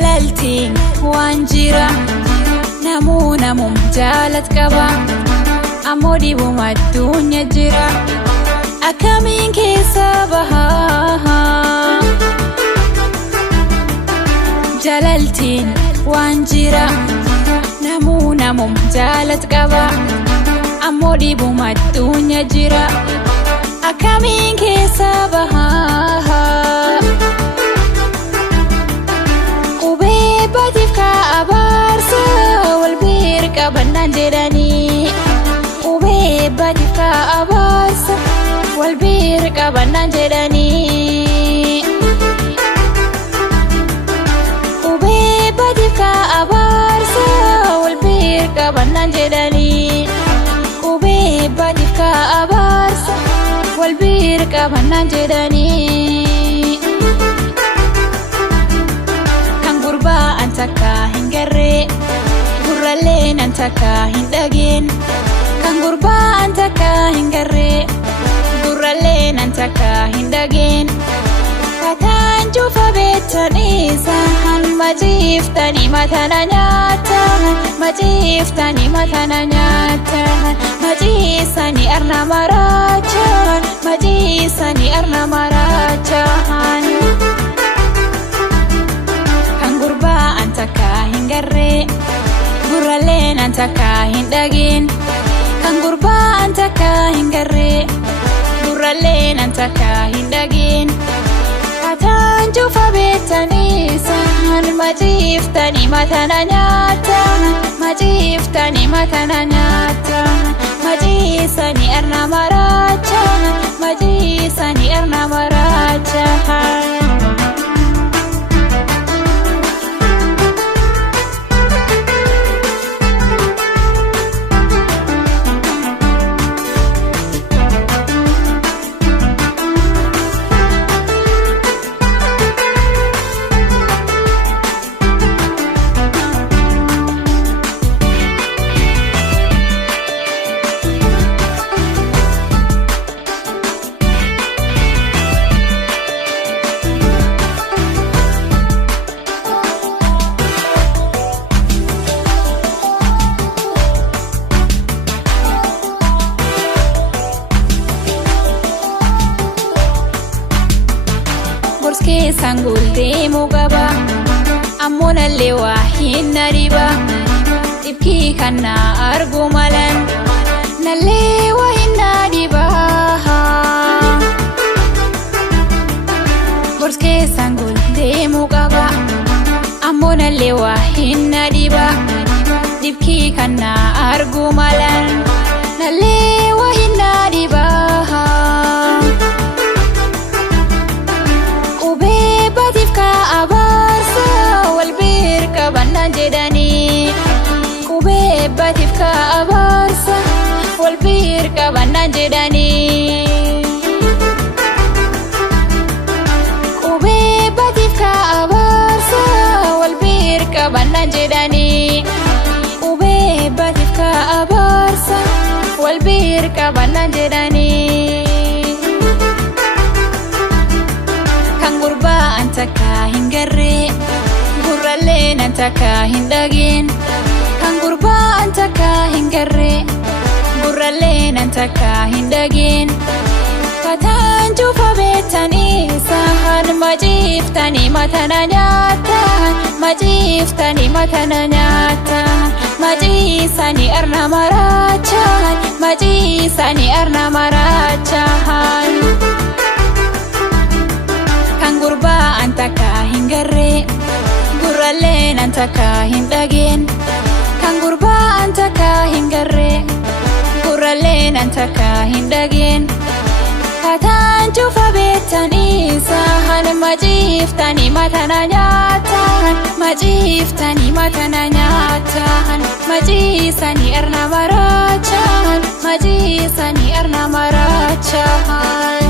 jalaltiin waan jira namum jaalat qaba ammoo dhibuma addunyaa jira akkamiin keessa bahaa jalaltiin waan jira namum jaalat qaba ammoo dhibuma addunyaa jira akkamiin keessa bahaa Batif ka abarsa wal bir qabannan jedhanii batif ka abarsa wal bir qabannan jedhanii batif ka abarsa wal bir qabannan jedhanii batif ka abarsa wal bir qabannan jedhanii Antaka hingarre gurraleen antaka hindageen kan gurbaa antaka hingarre gurraleen antaka hindageen kataan juufa beektanii sahan majiiftanii matana nyaatan majiiftanii matana nyaatan majiisanii arna maraachaan majiisanii arna maraachaan Antaka hingarre gurraleen antaka hindageen kan gurbaa antaka hingarre gurraleen antaka hindageen kataan juufa beektanii sahan majiiftanii matana nyaatan majiiftanii matana nyaatan majiisanii arna maraachaan majiisanii arna maraachaan Borske sangul deemu qaba ammoo nallee waa hin nariba dhibkii kana argu malan nallee waa hin nadiba Borske sangul deemu qaba ammoo nallee waa hin nadiba dhibkii kana argu malan nallee waa hin nadiba Batif ka abarsa wal bir qabannan jedhanii batif ka abarsa wal bir qabannan jedhanii batif ka abarsa wal bir qabannan jedhanii batif ka abarsa wal bir qabannan jedhanii Antaka hingarre gurraleen antaka hindageen kan gurbaa antaka hingarre gurraleen antaka hindageen kataan juufa beektanii sahan majiiftanii matana nyaatan majiiftanii matana nyaatan majiisanii arna maraachaan majiisanii arna maraachaan gurbaa antaka hingarre gurraleen antaka hindageen kan gurbaa antaka hingarre gurraleen antaka hindageen kataan juufa beektanii sahan majiiftanii matana nyaatan majiiftanii matana nyaatan majiisanii arna maraachaan majiisanii arna maraachaan